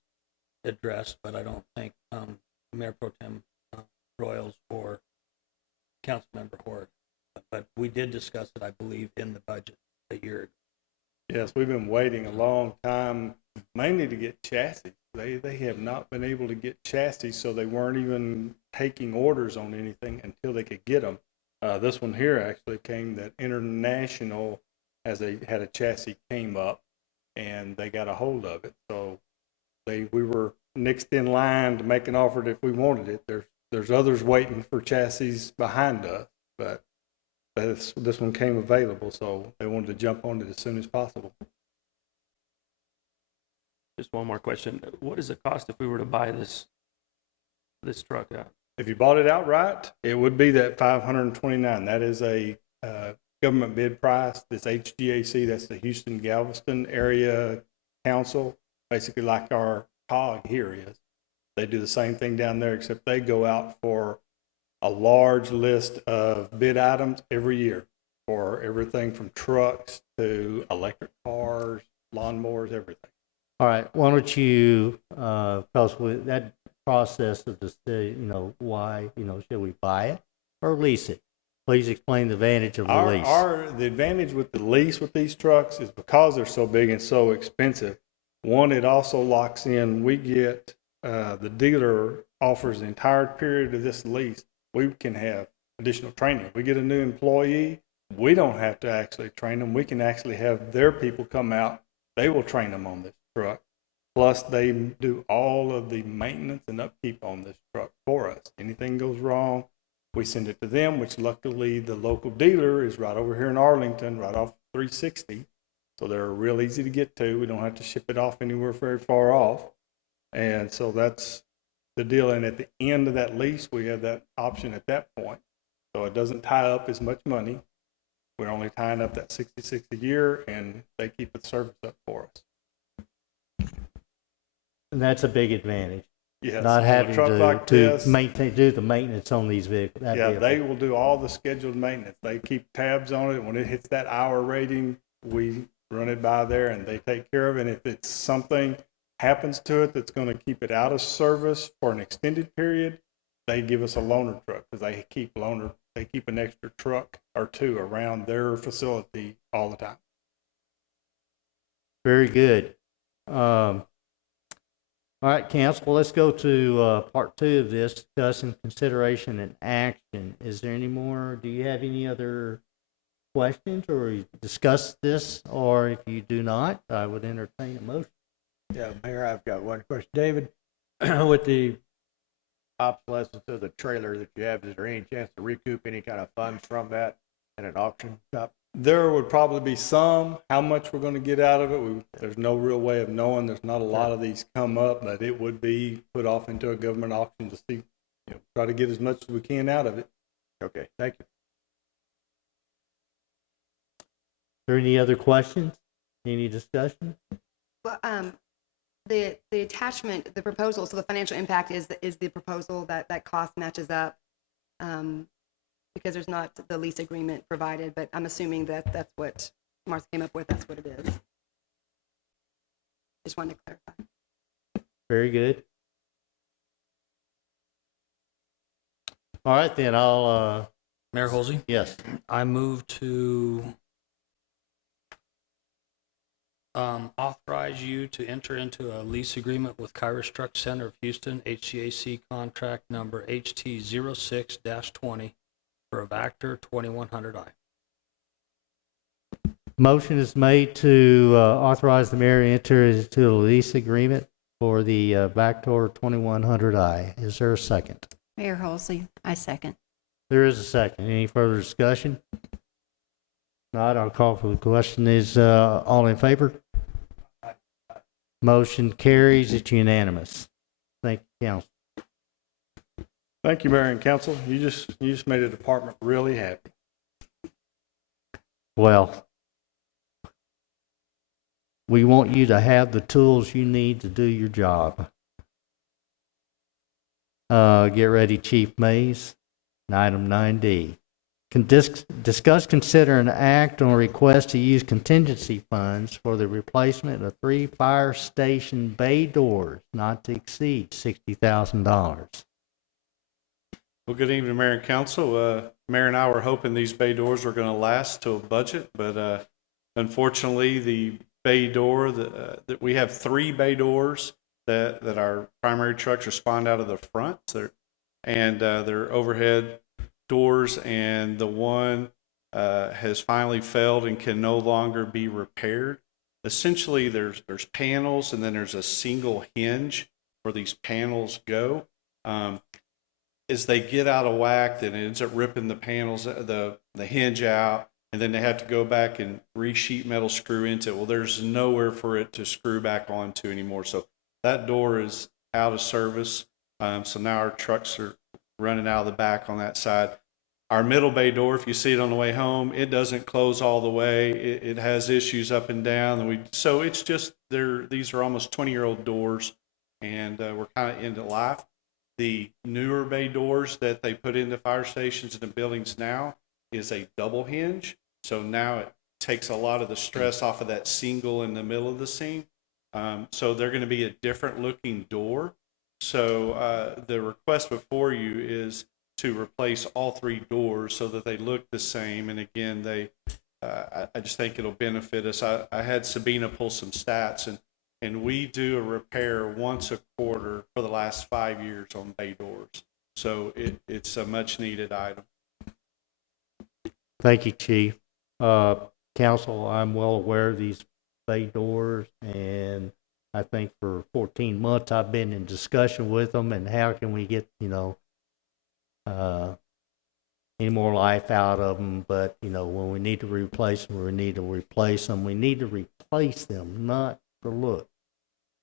addressed, but I don't think Mayor Pro Tem Royals or Councilmember Hort. But we did discuss it, I believe, in the budget a year ago. Yes, we've been waiting a long time, mainly to get chassis. They have not been able to get chassis, so they weren't even taking orders on anything until they could get them. This one here actually came that International had a chassis came up, and they got a hold of it. So We were next in line to make an offer if we wanted it. There's others waiting for chassis behind us, but this one came available, so they wanted to jump on it as soon as possible. Just one more question. What is the cost if we were to buy this truck out? If you bought it outright, it would be that $529. That is a government bid price. This HGAC, that's the Houston Galveston Area Council, basically like our COG here is. They do the same thing down there, except they go out for a large list of bid items every year for everything from trucks to electric cars, lawnmowers, everything. All right, why don't you, because with that process of the, why, should we buy it or lease it? Please explain the advantage of the lease. The advantage with the lease with these trucks is because they're so big and so expensive. One, it also locks in, we get, the dealer offers the entire period of this lease. We can have additional training. If we get a new employee, we don't have to actually train them. We can actually have their people come out. They will train them on this truck. Plus, they do all of the maintenance and upkeep on this truck for us. Anything goes wrong, we send it to them, which luckily the local dealer is right over here in Arlington, right off 360. So they're real easy to get to. We don't have to ship it off anywhere very far off. And so that's the deal. And at the end of that lease, we have that option at that point. So it doesn't tie up as much money. We're only tying up that $66 a year, and they keep the service up for us. And that's a big advantage. Yes, not on a having truck like to this, do the maintenance on these vehicles. Yeah, they will do all the scheduled maintenance. They keep tabs on it. When it hits that hour rating, we run it by there and they take care of it. And if it's something happens to it that's going to keep it out of service for an extended period, they give us a loaner truck because they keep an extra truck or two around their facility all the time. Very good. All right, council, let's go to part 2 of this, discussion, consideration, and action. Is there any more? Do you have any other questions or discuss this? Or if you do not, I would entertain a motion. Yeah, Mayor, I've got one question. David, with the obsolescence of the trailer that you have, is there any chance to recoup any kind of funds from that at an auction shop? There would probably be some. How much we're going to get out of it, there's no real way of knowing. There's not a lot of these come up, but it would be put off into a government auction to see, try to get as much as we can out of it. Okay, thank you. Are there any other questions? Any discussion? Well, the attachment, the proposal, so the financial impact is the proposal that cost matches up, because there's not the lease agreement provided, but I'm assuming that that's what Martha came up with, that's what it is. Just wanted to clarify. Very good. All right, then I'll, Mayor Holsey? Yes. I move to authorize you to enter into a lease agreement with Kairos Truck Center of Houston, HCAC contract number HT06-20 for a Vector 2100i. Motion is made to authorize the mayor to enter into a lease agreement for the Vector 2100i. Is there a second? Mayor Halsey, I second. There is a second. Any further discussion? Not, I'll call for the question. Is all in favor? Motion carries. It's unanimous. Thank you, council. Thank you, Mayor and Council. You just made the department really happy. Well, we want you to have the tools you need to do your job. Get ready, Chief Mays. Item 9D. Discuss, consider, and act on a request to use contingency funds for the replacement of 3 fire station bay doors not to exceed $60,000. Well, good evening, Mayor and Council. Mayor and I were hoping these bay doors were going to last to a budget, but unfortunately, the bay door that we have 3 bay doors that our primary trucks are spawned out of the front, and they're overhead doors, and the one has finally failed and can no longer be repaired. essentially there's panels and then there's a single hinge where these panels go. As they get out of whack, then it ends up ripping the panels, the hinge out, and then they have to go back and re-sheet metal screw into it. Well, there's nowhere for it to screw back onto anymore. So that door is out of service. So now our trucks are running out of the back on that side. Our middle bay door, if you see it on the way home, it doesn't close all the way. It has issues up and down. And so it's just, these are almost 20-year-old doors, and we're kind of into life. The newer bay doors that they put into fire stations and the buildings now is a double hinge. So now it takes a lot of the stress off of that single in the middle of the seam. So they're going to be a different looking door. So the request before you is to replace all 3 doors so that they look the same. And again, I just think it'll benefit us. I had Sabina pull some stats, and we do a repair once a quarter for the last 5 years on bay doors. So it's a much needed item. Thank you, Chief. Council, I'm well aware of these bay doors, and I think for 14 months I've been in discussion with them, and how can we get, any more life out of them. But, when we need to replace them, we need to replace them. We need to replace them, not for look.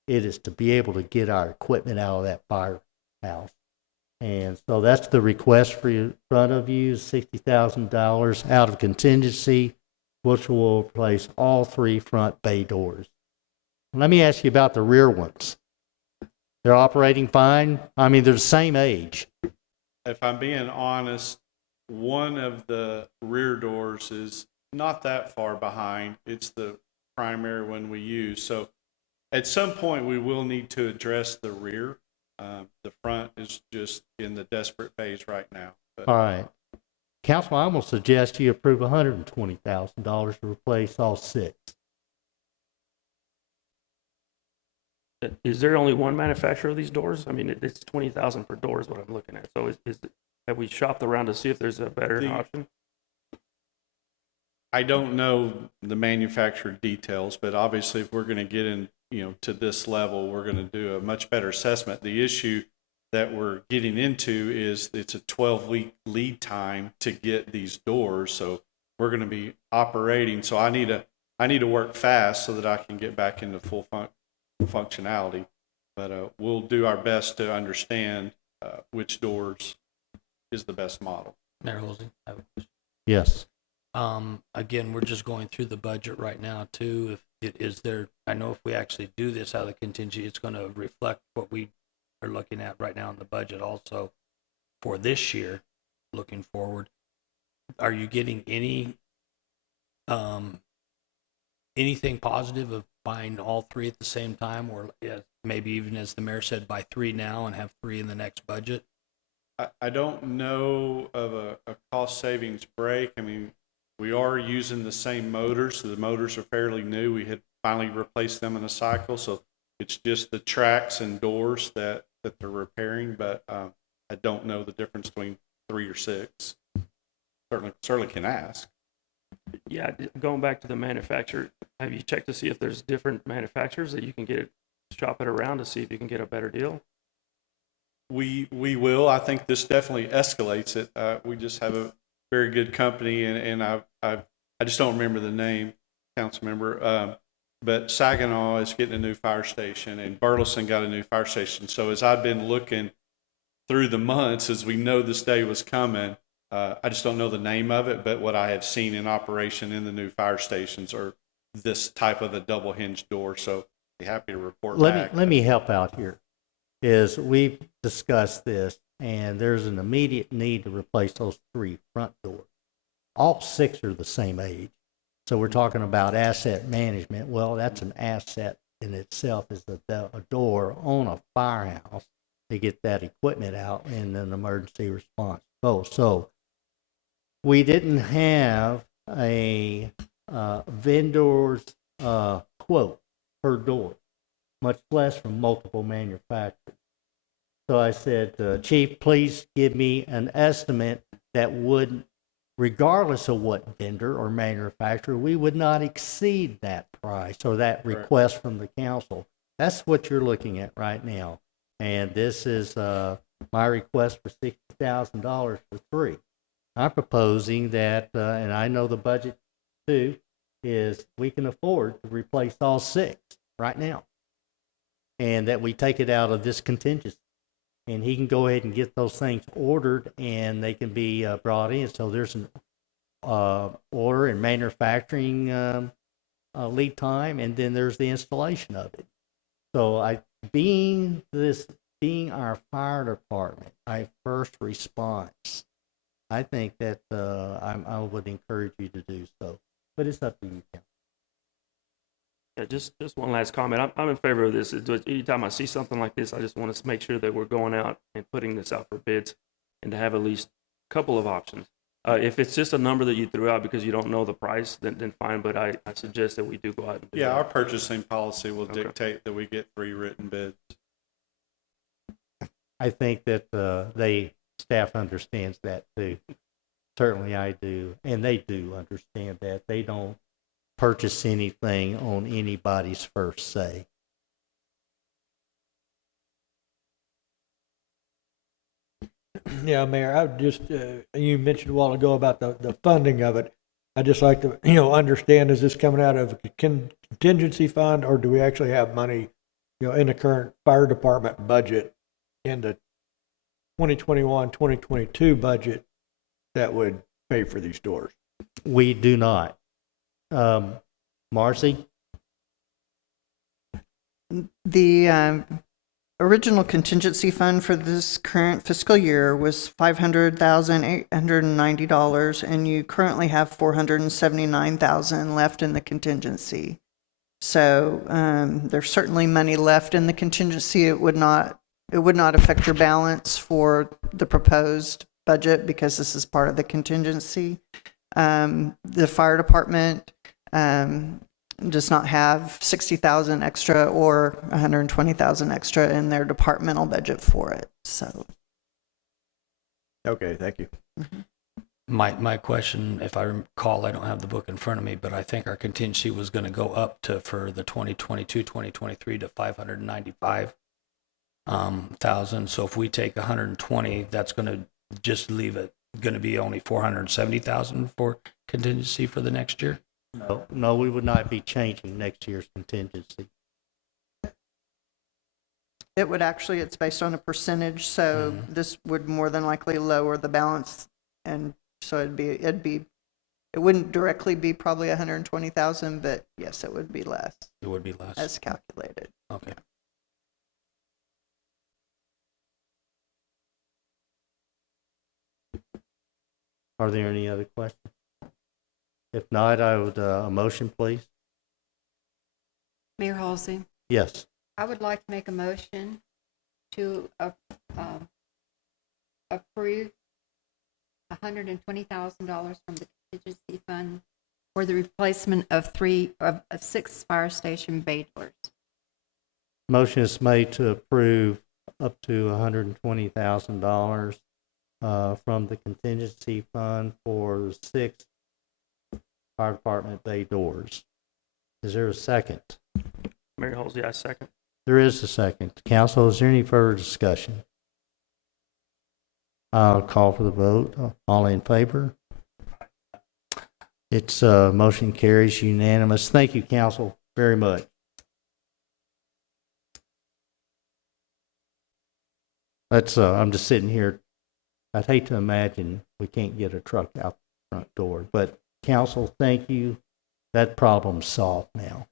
It is to be able to get our equipment out of that firehouse. And so that's the request for you, in front of you, $60,000 out of contingency, which will replace all 3 front bay doors. Let me ask you about the rear ones. They're operating fine? I mean, they're the same age. If I'm being honest, one of the rear doors is not that far behind. It's the primary one we use. So at some point we will need to address the rear. The front is just in the desperate phase right now. But. All right. Council, I'm going to suggest you approve $120,000 to replace all 6. Is there only one manufacturer of these doors? I mean, it's 20,000 per door is what I'm looking at. So have we shopped around to see if there's a better option? I don't know the manufacturer details, but obviously if we're going to get in, to this level, we're going to do a much better assessment. The issue that we're getting into is it's a 12-week lead time to get these doors. So we're going to be operating. So I need to work fast so that I can get back into full functionality. But we'll do our best to understand which doors is the best model. Mayor Holsey, I have a question. Yes. Again, we're just going through the budget right now too. I know if we actually do this out of the contingency, it's going to reflect what we are looking at right now in the budget also for this year, looking forward. Are you getting anything positive of buying all 3 at the same time, or maybe even, as the mayor said, buy 3 now and have 3 in the next budget? I don't know of a cost savings break. I mean, we are using the same motors, so the motors are fairly new. We had finally replaced them in a cycle, so it's just the tracks and doors that they're repairing, but I don't know the difference between 3 or 6. Certainly can ask. Yeah, going back to the manufacturer, have you checked to see if there's different manufacturers that you can shop it around to see if you can get a better deal? We will. I think this definitely escalates it. We just have a very good company, and I just don't remember the name, council member. But Saginaw is getting a new fire station, and Burleson got a new fire station. So as I've been looking through the months, as we know this day was coming, I just don't know the name of it. But what I have seen in operation in the new fire stations are this type of a double hinge door. So I'd be happy to report back. Let me help out here. Is we've discussed this, and there's an immediate need to replace those 3 front doors. All 6 are the same age. So we're talking about asset management. Well, that's an asset in itself, is a door on a firehouse to get that equipment out in an emergency response. So we didn't have a vendor's quote per door, much less from multiple manufacturers. So I said, Chief, please give me an estimate that would regardless of what vendor or manufacturer, we would not exceed that price or that request from the council. That's what you're looking at right now. And this is my request for $60,000 for 3. I'm proposing that, and I know the budget too, is we can afford to replace all 6 right now. And that we take it out of this contingency. And he can go ahead and get those things ordered and they can be brought in. So there's an order and manufacturing lead time, and then there's the installation of it. So being our fire department, our first response, I think that I would encourage you to do so. But it's up to you, Council. Yeah, just one last comment. I'm in favor of this. Anytime I see something like this, I just want to make sure that we're going out and putting this out for bids and to have at least a couple of options. If it's just a number that you threw out because you don't know the price, then fine, but I suggest that we do go out and do that. Our purchasing policy will dictate that we get 3 written bids. I think that staff understands that too. Certainly I do. And they do understand that. They don't purchase anything on anybody's first say. Yeah, Mayor, I would just, you mentioned a while ago about the funding of it. I'd just like to, understand, is this coming out of a contingency fund, or do we actually have money, in the current fire department budget in the 2021, 2022 budget that would pay for these doors? We do not. Marcy? The original contingency fund for this current fiscal year was $500,890, and you currently have $479,000 left in the contingency. So there's certainly money left in the contingency. It would not affect your balance for the proposed budget because this is part of the contingency. The fire department does not have $60,000 extra or $120,000 extra in their departmental budget for it. So. Okay, thank you. Mm-hmm. My question, if I recall, I don't have the book in front of me, but I think our contingency was going to go up for the 2022, 2023 to 595,000. So if we take 120, that's going to just leave it going to be only 470,000 for contingency for the next year? No, we would not be changing next year's contingency. It would actually, it's based on a percentage, so this would more than likely lower the balance, and so it wouldn't directly be probably 120,000, but yes, it would be less. It would be less. As calculated. Okay. Are there any other questions? If not, I would, a motion, please. Mayor Halsey, Yes. I would like to make a motion to approve $120,000 from the contingency fund for the replacement of 6 fire station bay doors. Motion is made to approve up to $120,000 from the contingency fund for 6 fire department bay doors. Is there a second? Mayor Halsey, I second. There is a second. Council, is there any further discussion? I'll call for the vote. All in favor? It's motion carries unanimous. Thank you, council, very much. I'm just sitting here. I'd hate to imagine we can't get a truck out the front door, but council, thank you. That problem's solved now.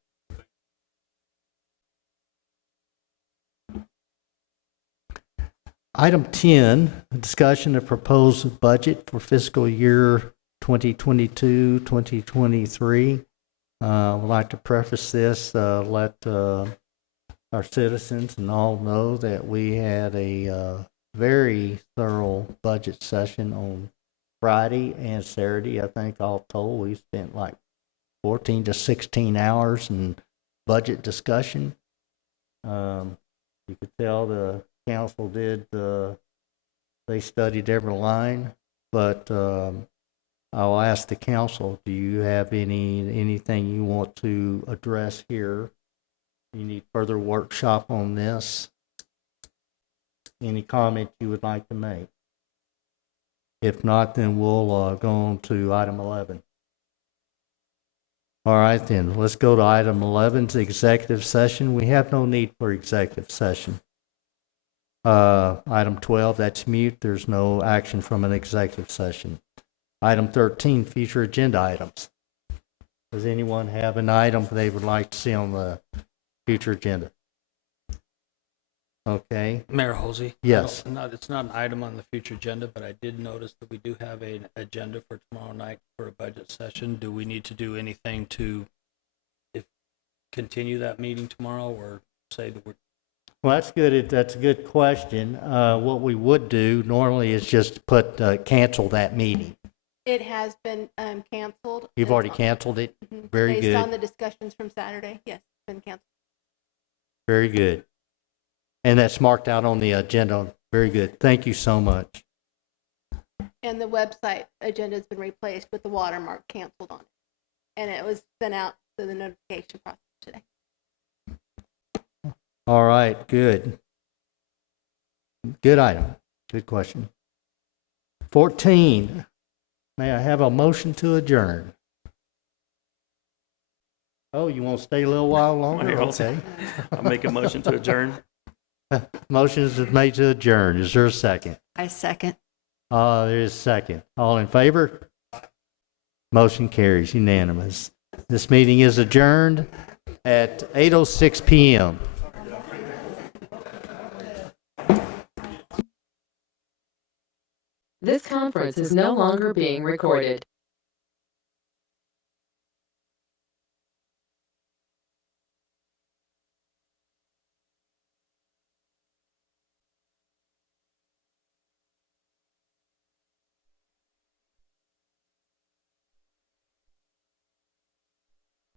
Item 10, discussion of proposed budget for fiscal year 2022-2023. I'd like to preface this, let our citizens and all know that we had a very thorough budget session on Friday and Saturday. I think all told, we spent like 14 to 16 hours in budget discussion. You could tell the council did, they studied every line, but I'll ask the council, do you have anything you want to address here? You need further workshop on this? Any comment you would like to make? If not, then we'll go on to item 11. All right, then, let's go to item 11, to executive session. We have no need for executive session. Item 12, that's mute. There's no action from an executive session. Item 13, future agenda items. Does anyone have an item they would like to see on the future agenda? Okay. Mayor Halsey? Yes. It's not an item on the future agenda, but I did notice that we do have an agenda for tomorrow night for a budget session. Do we need to do anything to continue that meeting tomorrow, or say that we're... Well, that's good. That's a good question. What we would do normally is just cancel that meeting. It has been canceled. You've already canceled it? Mhm. Very Based on good. the discussions from Saturday, yes, it's been canceled. Very good. And that's marked out on the agenda. Very good. Thank you so much. And the website agenda has been replaced with the watermark canceled on it. And it was sent out to the notification process today. All right, good. Good item. Good question. 14, may I have a motion to adjourn? Oh, you want to stay a little while longer? Mayor, Okay. I'll make a motion to adjourn. Motion is made to adjourn. Is there a second? I second. There is a second. All in favor? Motion carries unanimous. This meeting is adjourned at 8:06 p.m. This conference is no longer being recorded.